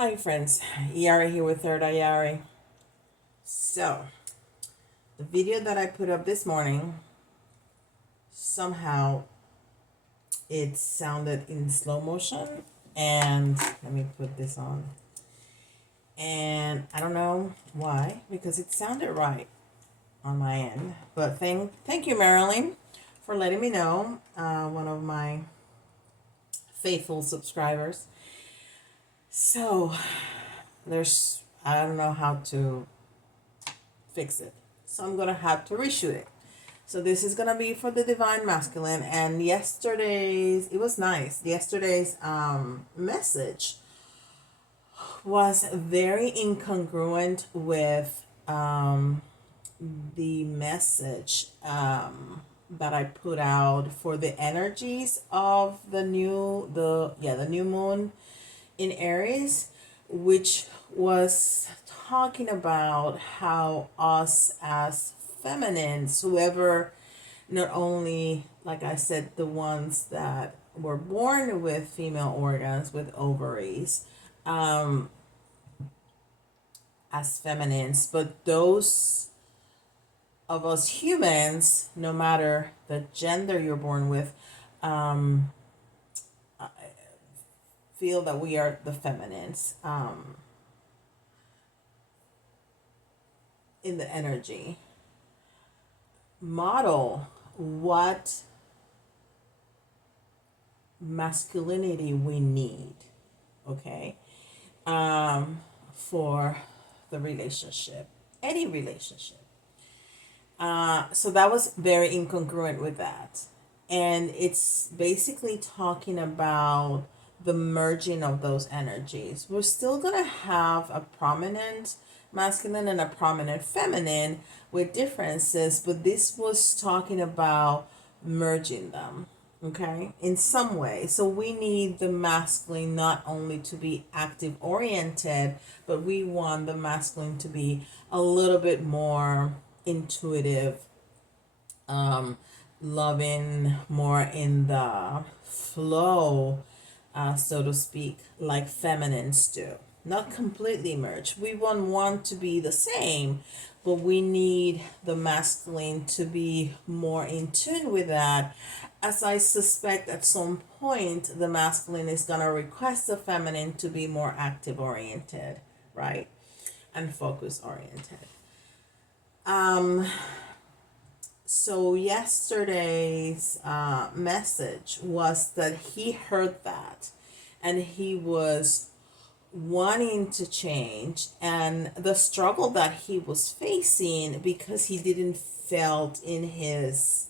Hi friends, Yari here with Third Eye Yari. So, the video that I put up this morning, somehow it sounded in slow motion, and let me put this on. And I don't know why, because it sounded right on my end. But thank you, Marilyn, for letting me know. One of my faithful subscribers. So, I don't know how to fix it. So I'm gonna have to reshoot it. So this is gonna be for the Divine Masculine, and it was nice. Yesterday's message was very incongruent with the message that I put out for the energies of the new moon in Aries, which was talking about how us as feminines, whoever, not only, like I said, the ones that were born with female organs, with ovaries, as feminines, but those of us humans, no matter the gender you're born with, feel that we are the feminines in the energy. Model what masculinity we need, okay, for the relationship, any relationship. So that was very incongruent with that. And it's basically talking about the merging of those energies. We're still going to have a prominent masculine and a prominent feminine with differences, but this was talking about merging them, okay, in some way. So we need the masculine not only to be active oriented, but we want the masculine to be a little bit more intuitive, loving, more in the flow, so to speak, like feminines do. Not completely merged. We won't want to be the same, but we need the masculine to be more in tune with that. As I suspect at some point, the masculine is going to request the feminine to be more active oriented, right? And focus oriented. So yesterday's message was that he heard that and he was wanting to change, and the struggle that he was facing because he didn't felt in his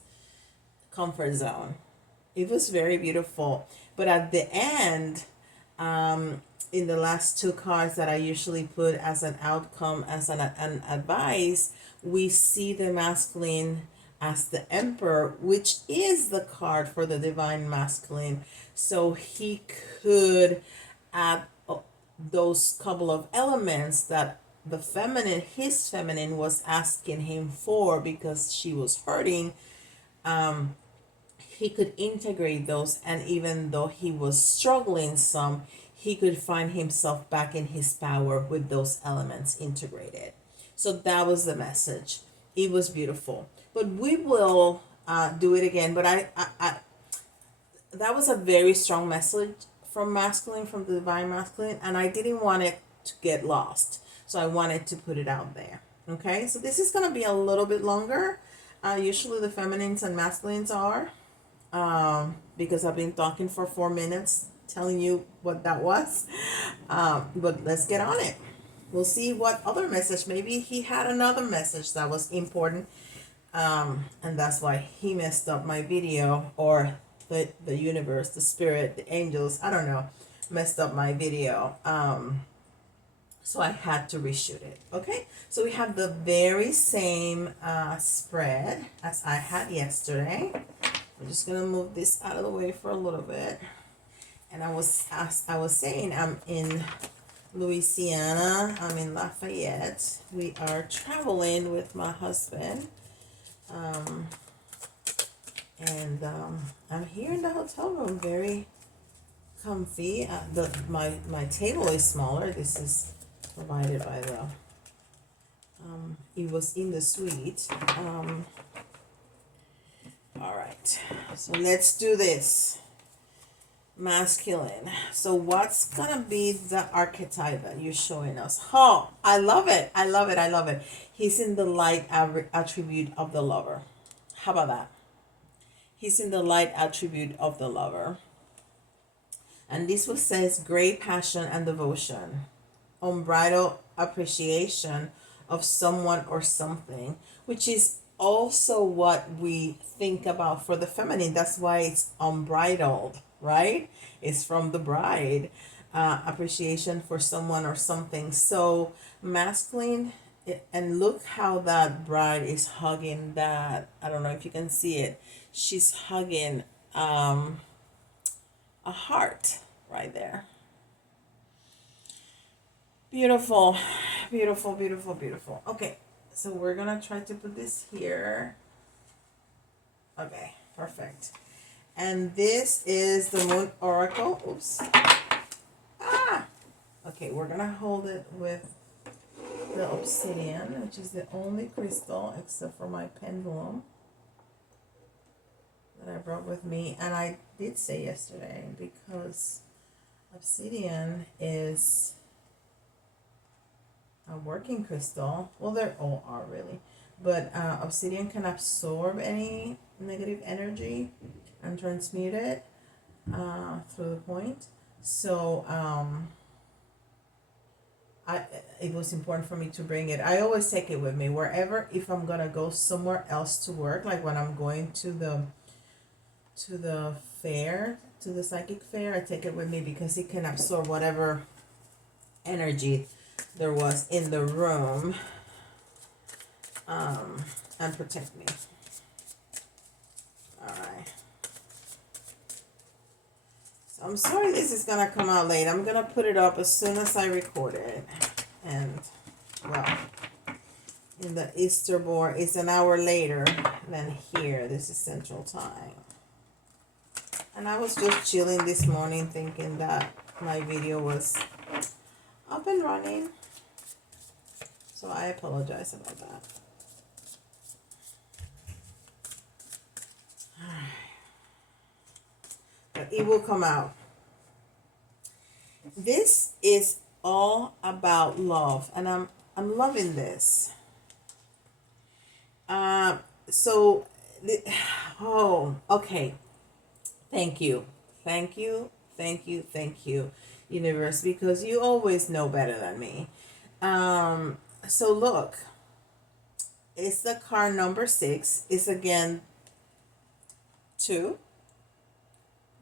comfort zone. It was very beautiful. But at the end, in the last two cards that I usually put as an outcome, as an advice, we see the masculine as the Emperor, which is the card for the Divine Masculine. So he could add those couple of elements that his feminine was asking him for because she was hurting. He could integrate those, and even though he was struggling some, he could find himself back in his power with those elements integrated. So that was the message. It was beautiful. But we will do it again. But I that was a very strong message from masculine, from the Divine Masculine, and I didn't want it to get lost. So I wanted to put it out there. Okay, so this is going to be a little bit longer. Usually the feminines and masculines are, because I've been talking for 4 minutes telling you what that was. But let's get on it. We'll see what other message. Maybe he had another message that was important, and that's why he messed up my video, or the universe, the spirit, the angels, I don't know, messed up my video. So I had to reshoot it. Okay, so we have the very same spread as I had yesterday. I'm just gonna move this out of the way for a little bit. And as I was saying, I'm in Louisiana. I'm in Lafayette. We are traveling with my husband. And I'm here in the hotel room, very comfy. My table is smaller. This is provided by the it was in the suite. All right, so let's do this. Masculine. So what's gonna be the archetype that you're showing us? Oh, I love it. I love it. I love it. He's in the light attribute of the lover. How about that? He's in the light attribute of the lover. And this one says great passion and devotion, unbridled appreciation of someone or something, which is also what we think about for the feminine. That's why it's unbridled, right? It's from the bride. Appreciation for someone or something. So masculine, and look how that bride is hugging that. I don't know if you can see it. She's hugging a heart right there. Beautiful, beautiful, beautiful, beautiful. Okay, so we're gonna try to put this here. Okay, perfect. And this is the Moon Oracle. Oops. Ah! Okay, we're gonna hold it with the obsidian, which is the only crystal except for my pendulum that I brought with me. And I did say yesterday, because obsidian is a working crystal. Well, they all are really, but obsidian can absorb any negative energy and transmute it through the point. So it was important for me to bring it. I always take it with me wherever. If I'm gonna go somewhere else to work, like when I'm going to the fair, to the psychic fair, I take it with me because it can absorb whatever energy there was in the room and protect me. All right. So I'm sorry this is gonna come out late. I'm gonna put it up as soon as I record it. And well, in the Easterboard, it's an hour later than here. This is Central Time. And I was just chilling this morning thinking that my video was up and running. So I apologize about that. But it will come out. This is all about love, and I'm loving this. So oh, okay. Thank you. Thank you. Thank you. Thank you, universe, because you always know better than me. So look, it's the card number 6. It's again 2,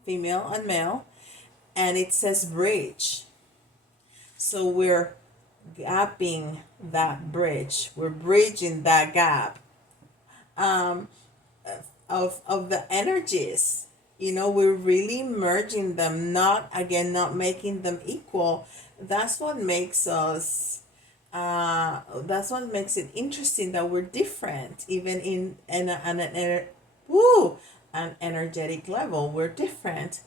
female and male, and it says bridge. So we're gapping that bridge. We're bridging that gap of the energies. You know, we're really merging them, not making them equal. That's what makes us that's what makes it interesting, that we're different, even in an energetic level. We're different,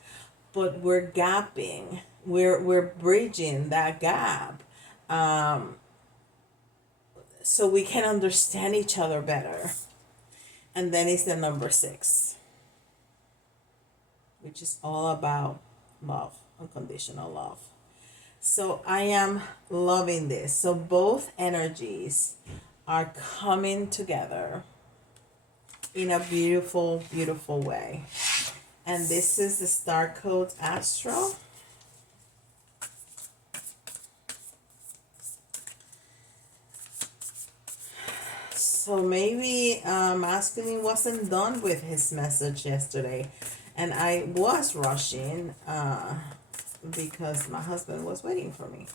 but we're gapping. We're bridging that gap, so we can understand each other better. And then it's the number 6, which is all about love, unconditional love. So I am loving this. So both energies are coming together in a beautiful, beautiful way. And this is the Starcodes Astro. So maybe masculine wasn't done with his message yesterday. And I was rushing because my husband was waiting for me.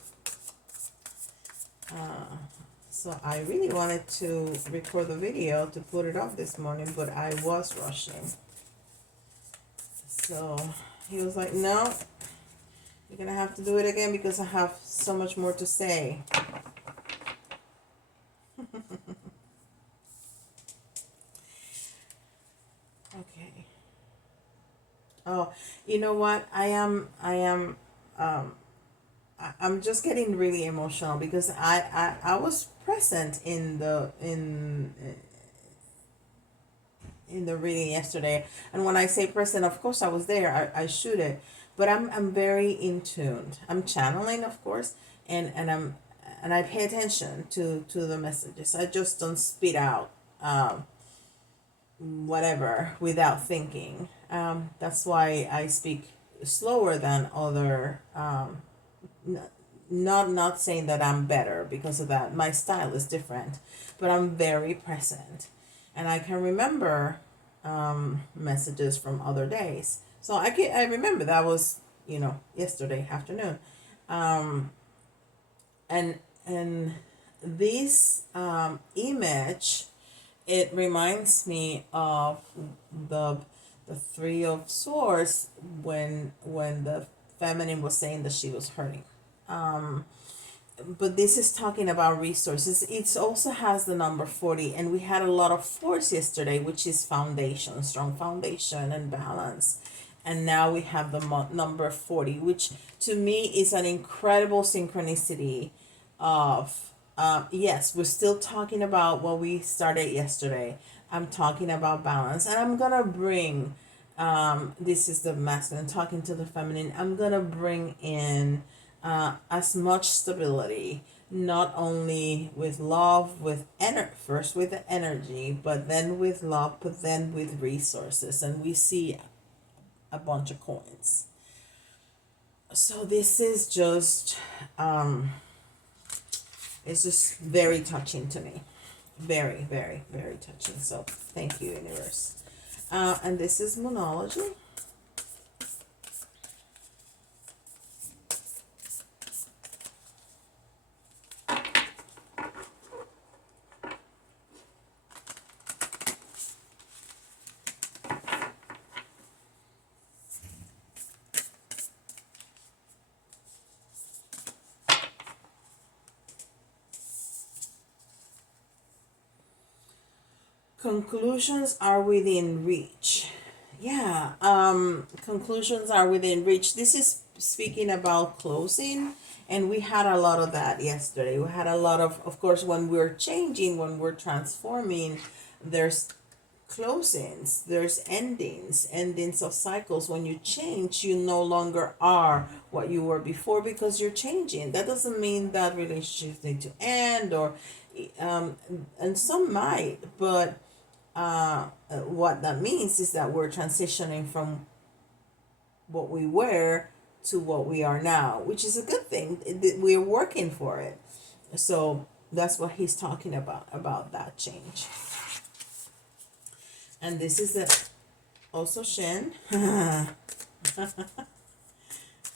So I really wanted to record the video to put it up this morning, but I was rushing. So he was like, no, you're going to have to do it again because I have so much more to say. Okay. Oh, You know what? I'm just getting really emotional because I was present in the reading yesterday. And when I say present, of course I was there. I shoot it. But I'm very in tuned. I'm channeling, of course, and I pay attention to the messages. I just don't spit out whatever without thinking. That's why I speak slower than other not saying that I'm better because of that. My style is different, but I'm very present, and I can remember messages from other days. So I remember that was yesterday afternoon, and this image, it reminds me of the the Three of Swords when the feminine was saying that she was hurting. But this is talking about resources. It also has the number 40, and we had a lot of force yesterday, which is foundation, strong foundation and balance. And now we have the number 40, which to me is an incredible synchronicity of, yes, we're still talking about what we started yesterday. I'm talking about balance, and I'm gonna bring, this is the masculine talking to the feminine. I'm gonna bring in as much stability, not only with love, first with the energy, but then with love, but then with resources, and we see a bunch of coins. So this is just, it's just very touching to me, very, very, very touching. So thank you, universe. And this is Moonology. Conclusions are within reach. Yeah, conclusions are within reach. This is speaking about closing, and we had a lot of that yesterday. We had a lot of course, when we're changing, when we're transforming, there's closings, there's endings of cycles. When you change, you no longer are what you were before because you're changing. That doesn't mean that relationships need to end, or um, and some might, but what that means is that we're transitioning from what we were to what we are now, which is a good thing. We're working for it. So that's what he's talking about that change. And this is the Osho Shin.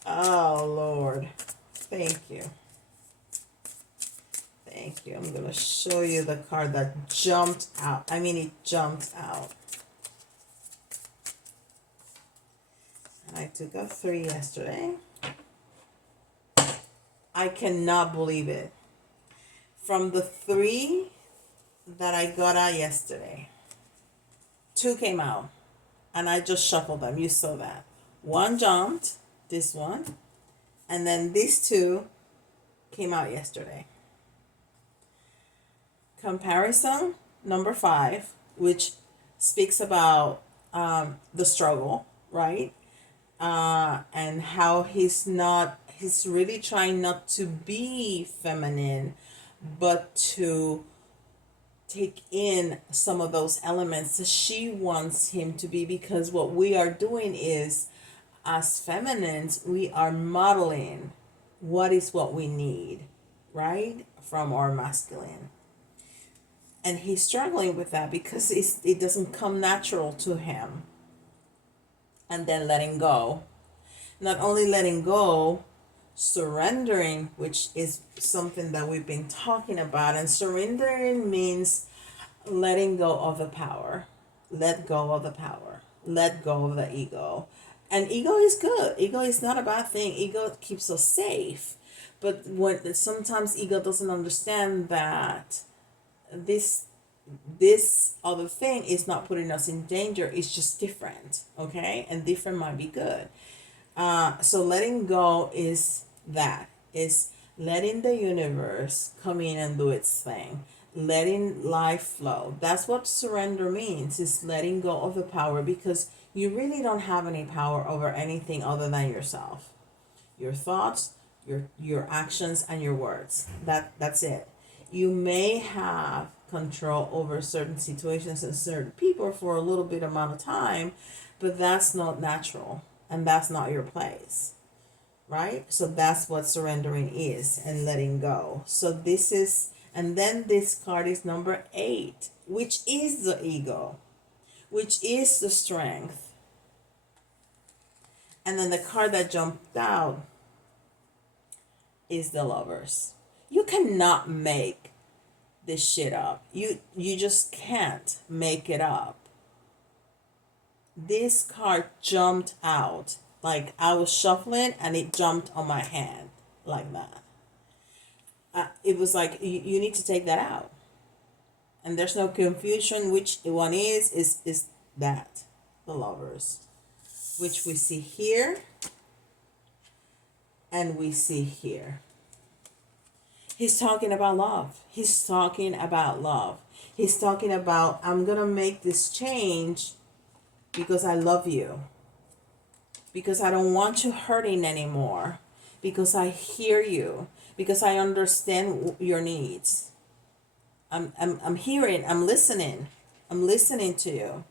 Oh Lord, thank you. Thank you. I'm going to show you the card that jumped out. I mean, it jumped out. And I took a 3 yesterday. I cannot believe it. From the 3 that I got out yesterday, 2 came out. And I just shuffled them. You saw that. 1 jumped, this one. And then these 2 came out yesterday. Comparison number 5, which speaks about the struggle, right? And how he's really trying not to be feminine, but to take in some of those elements that she wants him to be, because what we are doing is, as feminines, we are modeling what we need, right, from our masculine. And he's struggling with that because it doesn't come natural to him. And then letting go. Not only letting go, surrendering, which is something that we've been talking about. And surrendering means letting go of the power. Let go of the power. Let go of the ego. And ego is good. Ego is not a bad thing. Ego keeps us safe. But sometimes ego doesn't understand that this this other thing is not putting us in danger. It's just different, okay? And different might be good. So letting go is that. Is letting the universe come in and do its thing. Letting life flow. That's what surrender means, is letting go of the power, because you really don't have any power over anything other than yourself. Your thoughts, your actions, and your words. That's it. You may have control over certain situations and certain people for a little bit amount of time, but that's not natural and that's not your place, right? So that's what surrendering is, and letting go. So this is, and then this card is number 8, which is the ego, which is the strength. And then the card that jumped out is the Lovers. You cannot make this shit up. You just can't make it up. This card jumped out. Like I was shuffling and it jumped on my hand like that. It was like, you need to take that out. And there's no confusion which one is that. The Lovers. Which we see here. And we see here. He's talking about love. He's talking about love. He's talking about, I'm going to make this change because I love you. Because I don't want you hurting anymore. Because I hear you. Because I understand your needs. I'm hearing, I'm listening. I'm listening to you.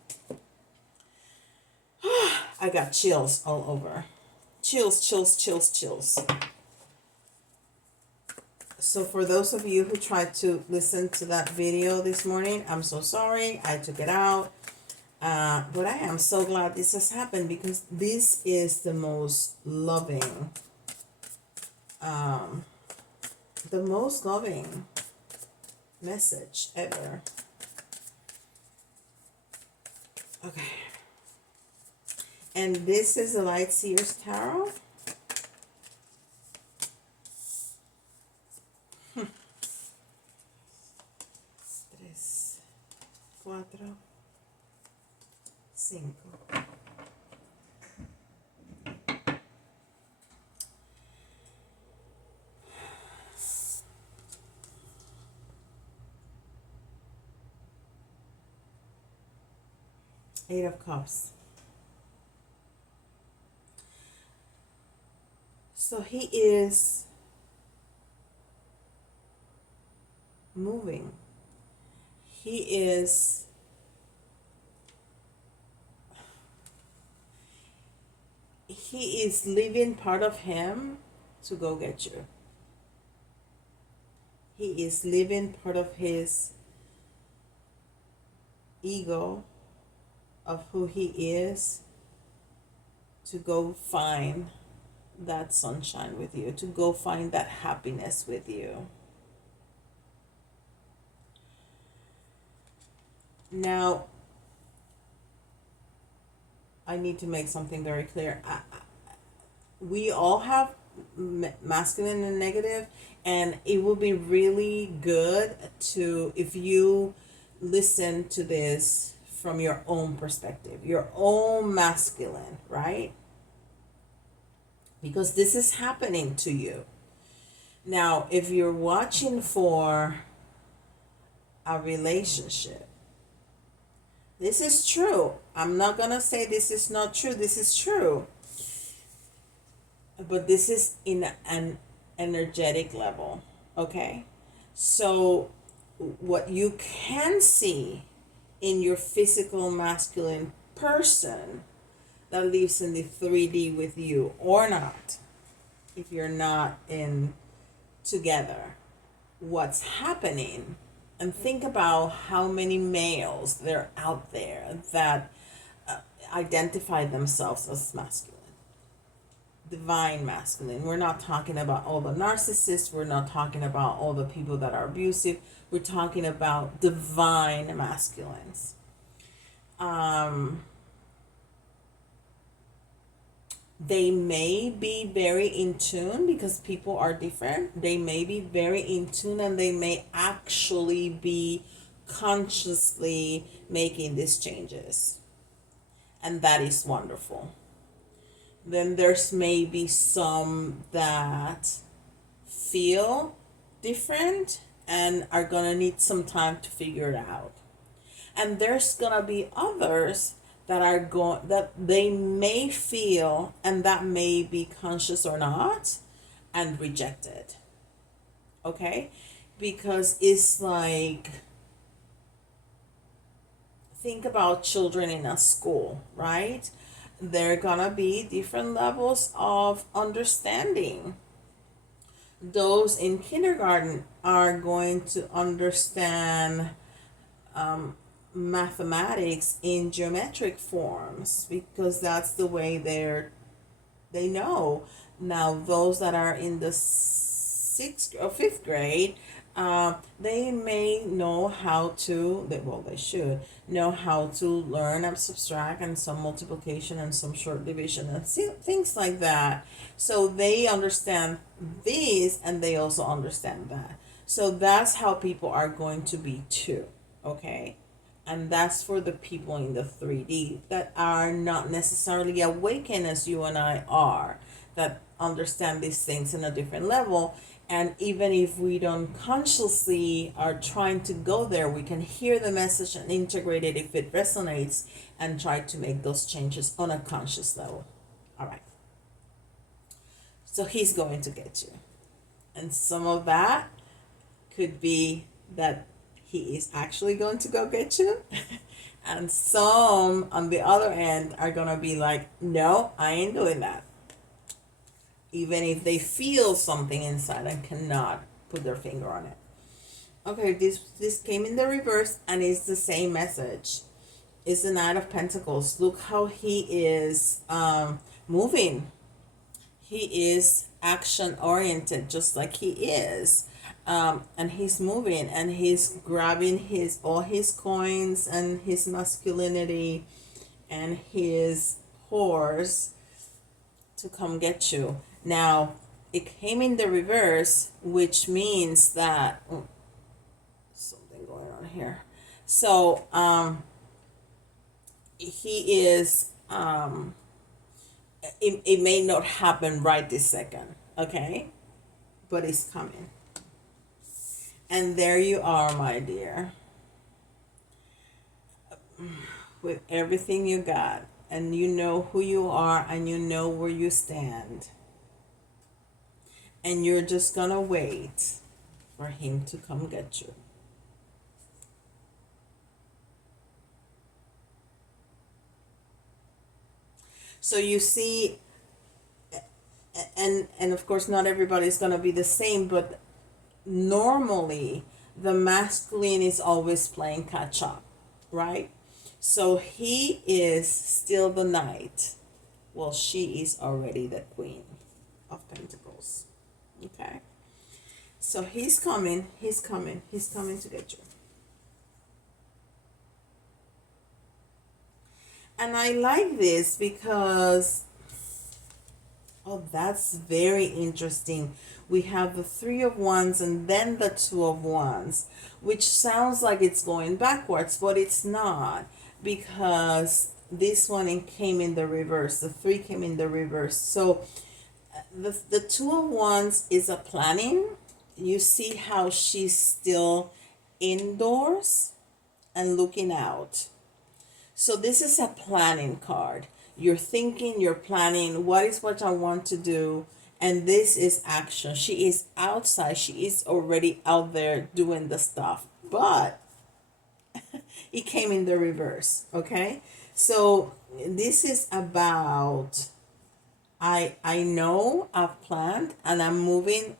I got chills all over. Chills, chills, chills, chills. So for those of you who tried to listen to that video this morning, I'm so sorry. I took it out. But I am so glad this has happened, because this is the most loving, message ever. Okay. And this is the Light Seer's Tarot. Tres, cuatro, cinco. Eight of Cups. So he is moving. He is leaving part of him to go get you. He is leaving part of his ego, of who he is, to go find that sunshine with you, to go find that happiness with you. Now, I need to make something very clear. We all have masculine and negative, and it will be really good to, if you listen to this from your own perspective, your own masculine, right? Because this is happening to you. Now, if you're watching for a relationship, this is true. I'm not going to say this is not true. This is true. But this is in an energetic level, okay? So what you can see in your physical masculine person that lives in the 3D with you, or not, if you're not in together, what's happening. And think about how many males there are out there that identify themselves as masculine, divine masculine. We're not talking about all the narcissists. We're not talking about all the people that are abusive. We're talking about divine masculines. They may be very in tune, because people are different. They may be very in tune, and they may actually be consciously making these changes. And that is wonderful. Then there's maybe some that feel different and are gonna need some time to figure it out. And there's gonna be others that are going that they may feel, and that may be conscious or not, and reject it. Okay? Because it's like, think about children in a school, right? There are gonna be different levels of understanding. Those in kindergarten are going to understand mathematics in geometric forms because that's the way they know. Now those that are in the sixth or fifth grade, they may know how to, they should know how to learn and subtract and some multiplication and some short division and things like that. So they understand these and they also understand that. So that's how people are going to be too, okay? And that's for the people in the 3D that are not necessarily awakened as you and I are, that understand these things in a different level. And even if we don't consciously are trying to go there, we can hear the message and integrate it if it resonates and try to make those changes on a conscious level. All right. So he's going to get you. And some of that could be that he is actually going to go get you. And some on the other end are going to be like, no, I ain't doing that. Even if they feel something inside and cannot put their finger on it. Okay, this came in the reverse and it's the same message. It's the Knight of Pentacles. Look how he is moving. He is action oriented, just like he is. And he's moving and he's grabbing all his coins and his masculinity and his horse to come get you. Now, it came in the reverse, which means that something going on here. So, he is, it may not happen right this second, okay? But it's coming. And there you are, my dear, with everything you got, and you know who you are, and you know where you stand. And you're just gonna wait for him to come get you. So you see, and of course not everybody's gonna be the same, but normally the masculine is always playing catch up, right? So he is still the knight. Well, she is already the queen of pentacles. Okay. So he's coming to get you. And I like this because, oh, that's very interesting. We have the 3 of Wands and then the 2 of Wands, which sounds like it's going backwards, but it's not, because this one came in the reverse. The 3 came in the reverse. So the 2 of Wands is a planning. You see how she's still indoors and looking out. So this is a planning card. You're thinking, you're planning, what I want to do, and this is action. She is outside. She is already out there doing the stuff, but it came in the reverse, okay? So this is about, I know I've planned and I'm moving,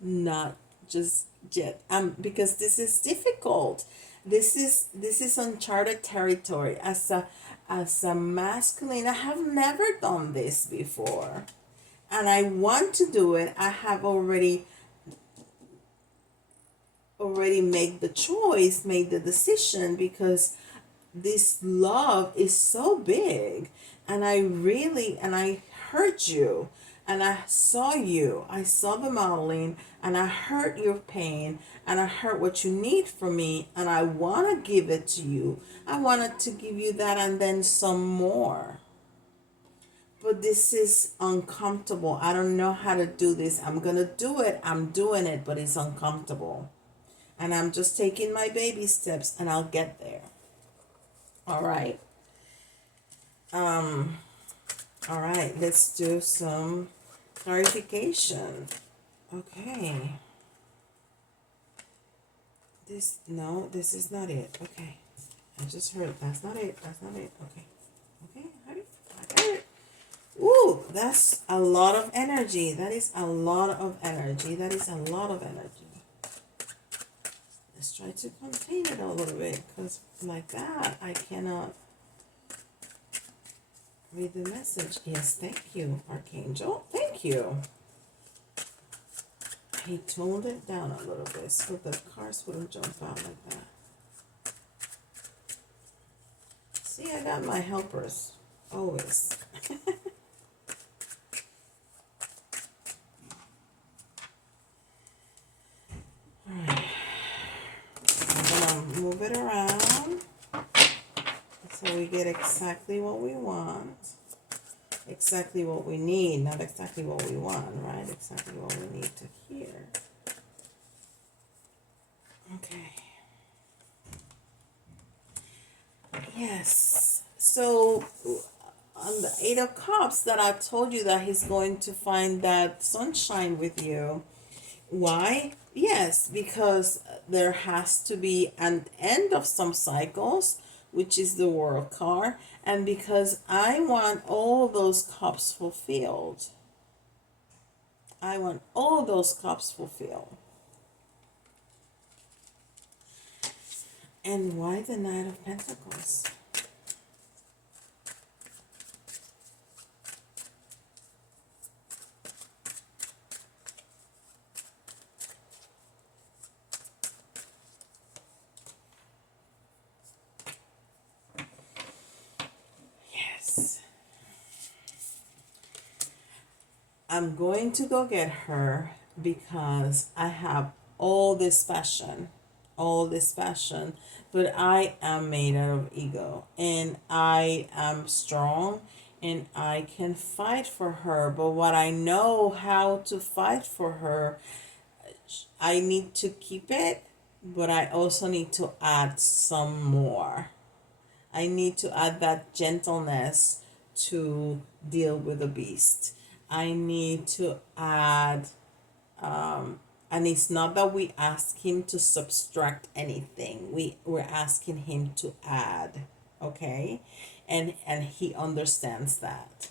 not just yet. Because this is difficult. This is uncharted territory. As a masculine, I have never done this before, and I want to do it. I have already made the choice, made the decision, because this love is so big, and I heard you. and I saw you. I saw the modeling, and I heard your pain, and I heard what you need from me, and I want to give it to you. I wanted to give you that and then some more. But this is uncomfortable. I don't know how to do this. I'm going to do it. I'm doing it, but it's uncomfortable. And I'm just taking my baby steps, and I'll get there. All right. All right, let's do some clarification. Okay. This is not it. Okay. I just heard that's not it. That's not it. Okay. Okay, honey. I got it. Ooh, that's a lot of energy. That is a lot of energy. That is a lot of energy. Let's try to contain it a little bit, because like that, I cannot read the message. Yes, thank you, Archangel. Thank you. He toned it down a little bit so the cards wouldn't jump out like that. See, I got my helpers, always. Alright. I'm gonna move it around so we get exactly what we want. Exactly what we need, not exactly what we want, right? Exactly what we need to hear. Okay. Yes. So on the Eight of Cups that I told you that he's going to find that sunshine with you. Why? Yes, because there has to be an end of some cycles, which is the World card, and because I want all those cups fulfilled. I want all those cups fulfilled. And why the Knight of Pentacles? Yes. I'm going to go get her because I have all this passion, but I am made out of ego, and I am strong, and I can fight for her. But what I know how to fight for her, I need to keep it, but I also need to add some more. I need to add that gentleness to deal with the beast. I need to add, and it's not that we ask him to subtract anything. We're asking him to add, okay? And he understands that.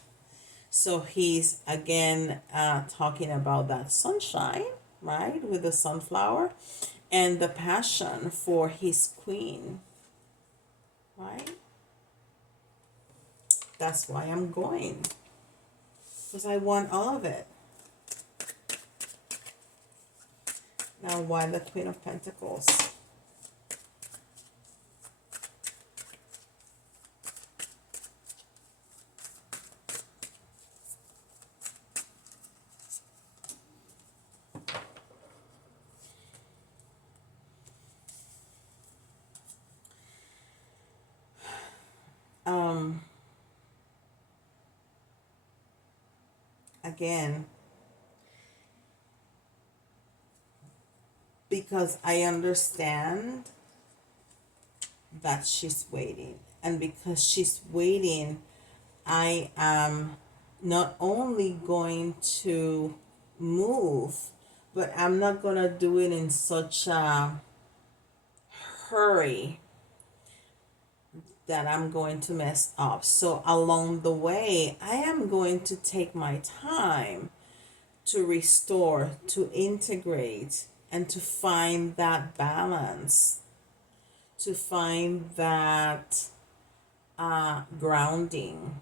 So he's again talking about that sunshine, right? With the sunflower and the passion for his queen, right? That's why I'm going. Because I want all of it. Now, why the Queen of Pentacles? Again, because I understand that she's waiting. And because she's waiting, I am not only going to move, but I'm not going to do it in such a hurry that I'm going to mess up. So along the way, I am going to take my time to restore, to integrate, and to find that balance, to find that grounding.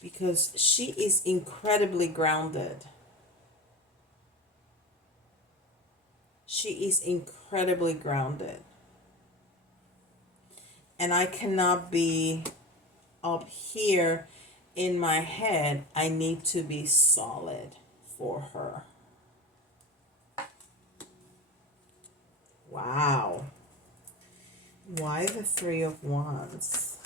Because she is incredibly grounded. She is incredibly grounded. And I cannot be up here in my head, I need to be solid for her. Wow. Why the Three of Wands?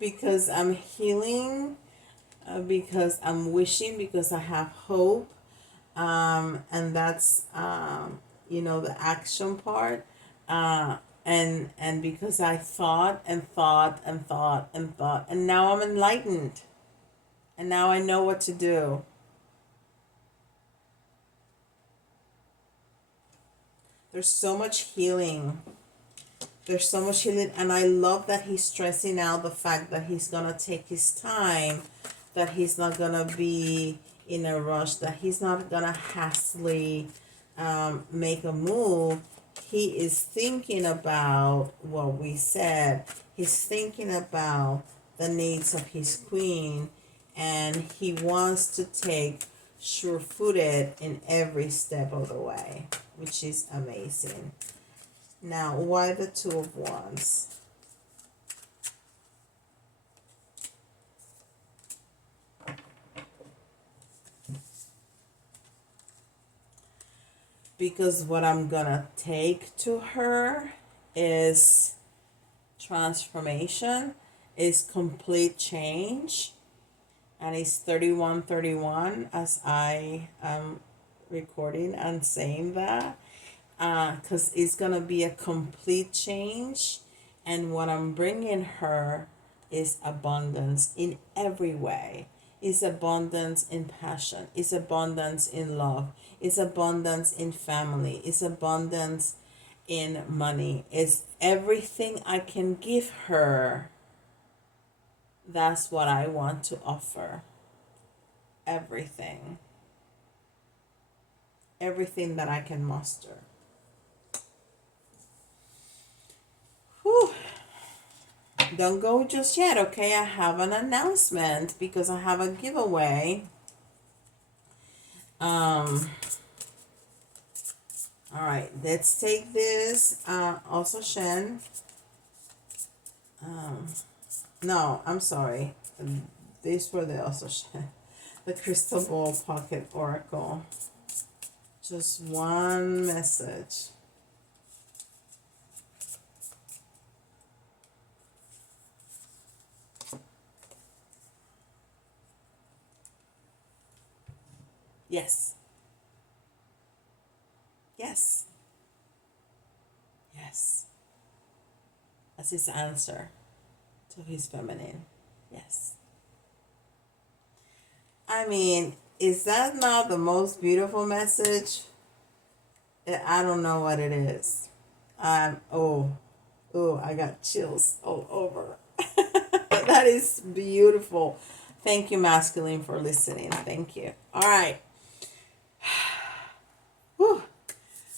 Because I'm healing, because I'm wishing, because I have hope, and that's you know, the action part, and because I thought and thought and thought and thought, and now I'm enlightened, and now I know what to do. There's so much healing. There's so much healing, and I love that he's stressing out the fact that he's gonna take his time, that he's not gonna be in a rush, that he's not gonna hastily make a move. He is thinking about what we said. He's thinking about the needs of his queen, and he wants to take sure-footed in every step of the way, which is amazing. Now, why the Two of Wands? Because what I'm gonna take to her is transformation, is complete change, and it's 3131 as I am recording and saying that. Because it's gonna be a complete change, and what I'm bringing her is abundance in every way. It's abundance in passion, it's abundance in love, it's abundance in family, it's abundance in money. It's everything I can give her. That's what I want to offer. Everything that I can muster. Whew. Don't go just yet, okay? I have an announcement because I have a giveaway. All right, let's take this. Also, Shen. No, I'm sorry. These were the also Shen. The Crystal Ball Pocket Oracle. Just one message. Yes. Yes. Yes. That's his answer to his feminine. Yes. I mean, is that not the most beautiful message? I don't know what it is. Oh, I got chills all over. That is beautiful. Thank you, masculine, for listening. Thank you. All right. Whew.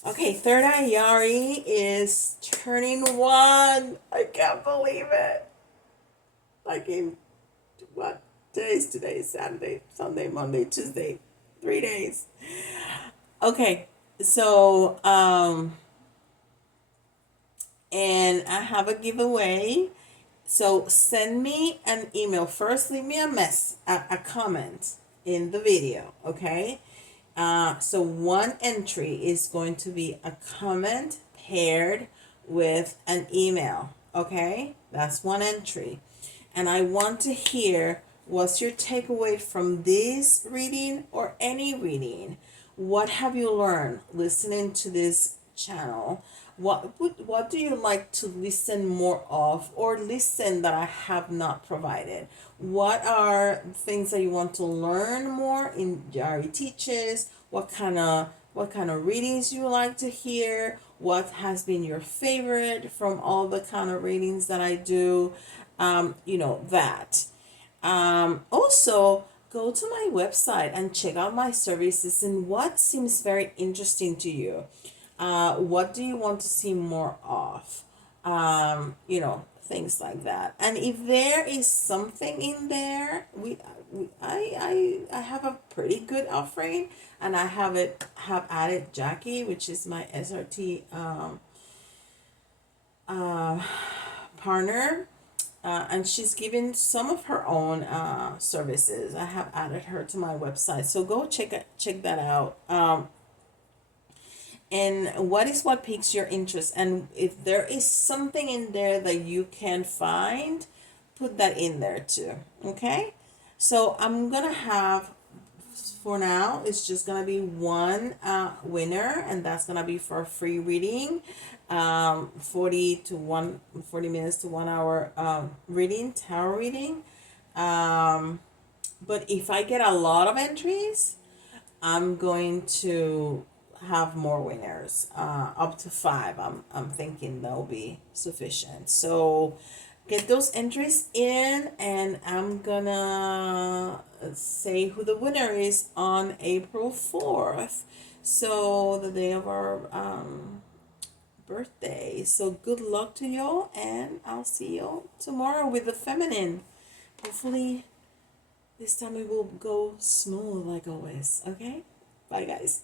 Okay, third eye Yari is turning 1. I can't believe it. Like in what? Today, Saturday, Sunday, Monday, Tuesday. 3 days. Okay, so and I have a giveaway. So send me an email. First, leave me a comment in the video, okay? So one entry is going to be a comment paired with an email, okay? That's one entry. And I want to hear, what's your takeaway from this reading or any reading? What have you learned listening to this channel? What do you like to listen more of, or listen that I have not provided? What are things that you want to learn more in Jari Teaches? What kind of readings you like to hear? What has been your favorite from all the kind of readings that I do? You know that. Also, go to my website and check out my services and what seems very interesting to you. What do you want to see more of? You know, things like that. And if there is something in there, I have a pretty good offering, and I have added Jackie, which is my SRT partner, and she's given some of her own services. I have added her to my website, so go check that out. And what piques your interest, and if there is something in there that you can find, put that in there too. Okay, so I'm gonna have, for now, it's just gonna be one winner, and that's gonna be for a free reading, 40 minutes to 1 hour reading, tarot reading. But if I get a lot of entries, I'm going to have more winners, up to 5. I'm thinking that'll be sufficient. So get those entries in, and I'm gonna say who the winner is on April 4th. So the day of our birthday. So good luck to y'all, and I'll see y'all tomorrow with the feminine. Hopefully this time it will go smooth like always. Okay? Bye, guys.